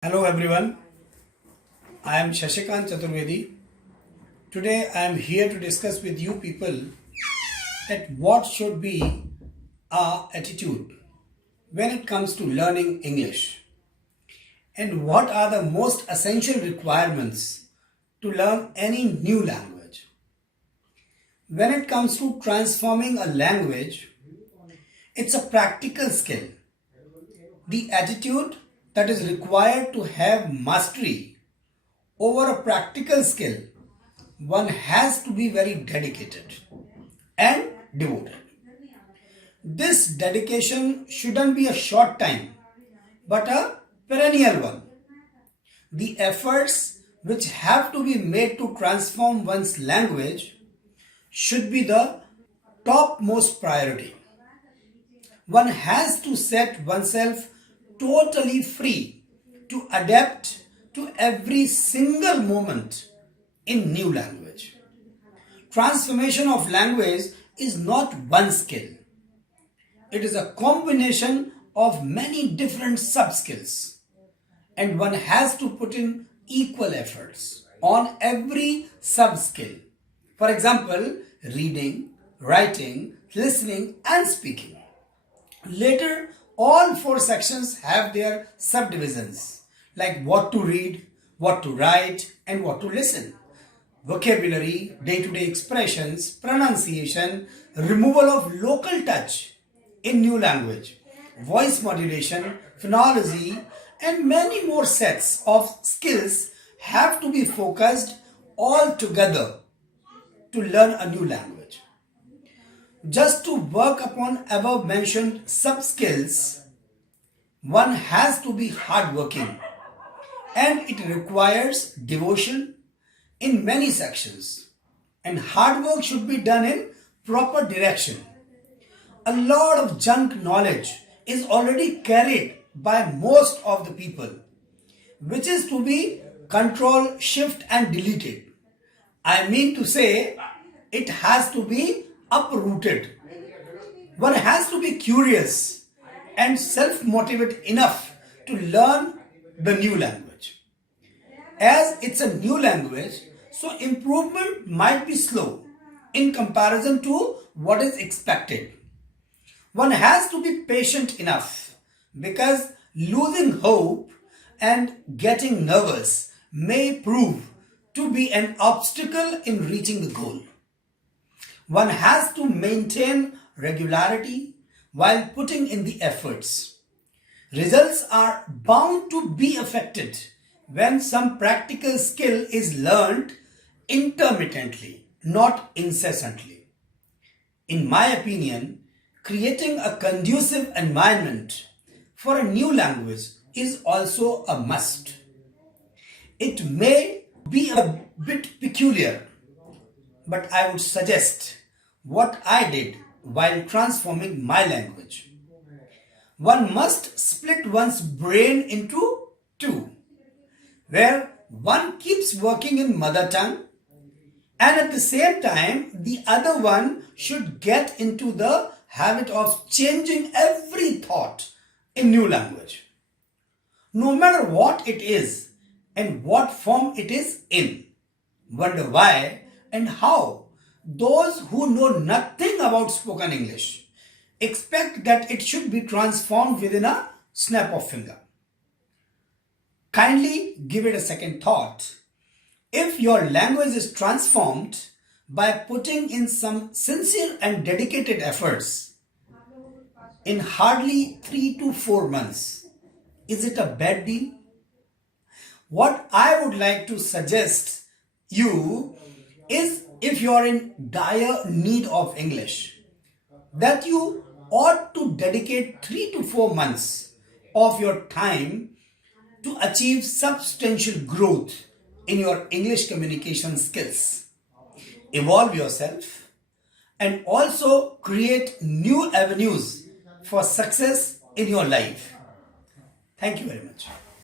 Hello everyone, I am Shashikant Chaturvedi. Today I am here to discuss with you people that what should be our attitude when it comes to learning English and what are the most essential requirements to learn any new language. When it comes to transforming a language, it's a practical skill. The attitude that is required to have mastery over a practical skill, one has to be very dedicated and devoted. This dedication shouldn't be a short time, but a perennial one. The efforts which have to be made to transform one's language should be the topmost priority. One has to set oneself totally free to adapt to every single moment in new language. Transformation of language is not one skill. It is a combination of many different sub-skills, and one has to put in equal efforts on every sub-skill. For example, reading, writing, listening and speaking. Later, all four sections have their subdivisions like what to read, what to write and what to listen. Vocabulary, day-to-day expressions, pronunciation, removal of local touch in new language, voice modulation, phonology and many more sets of skills have to be focused all together to learn a new language. Just to work upon above mentioned sub-skills, one has to be hardworking and it requires devotion in many sections, and hard work should be done in proper direction. A lot of junk knowledge is already carried by most of the people, which is to be control, shift and deleted. I mean to say, it has to be uprooted. One has to be curious and self-motivated enough to learn the new language. As it's a new language, so improvement might be slow in comparison to what is expected. One has to be patient enough because losing hope and getting nervous may prove to be an obstacle in reaching the goal. One has to maintain regularity while putting in the efforts. Results are bound to be affected when some practical skill is learned intermittently, not incessantly. In my opinion, creating a conducive environment for a new language is also a must. It may be a bit peculiar, but I would suggest what I did while transforming my language. One must split one's brain into two, where one keeps working in mother tongue and at the same time the other one should get into the habit of changing every thought in new language, no matter what it is and what form it is in. Wonder why and how those who know nothing about spoken English expect that it should be transformed within a snap of finger. Kindly give it a second thought. If your language is transformed by putting in some sincere and dedicated efforts in hardly 3 to 4 months, is it a bad deal? What I would like to suggest you is, if you are in dire need of English, that you ought to dedicate 3 to 4 months of your time to achieve substantial growth in your English communication skills. Evolve yourself and also create new avenues for success in your life. Thank you very much.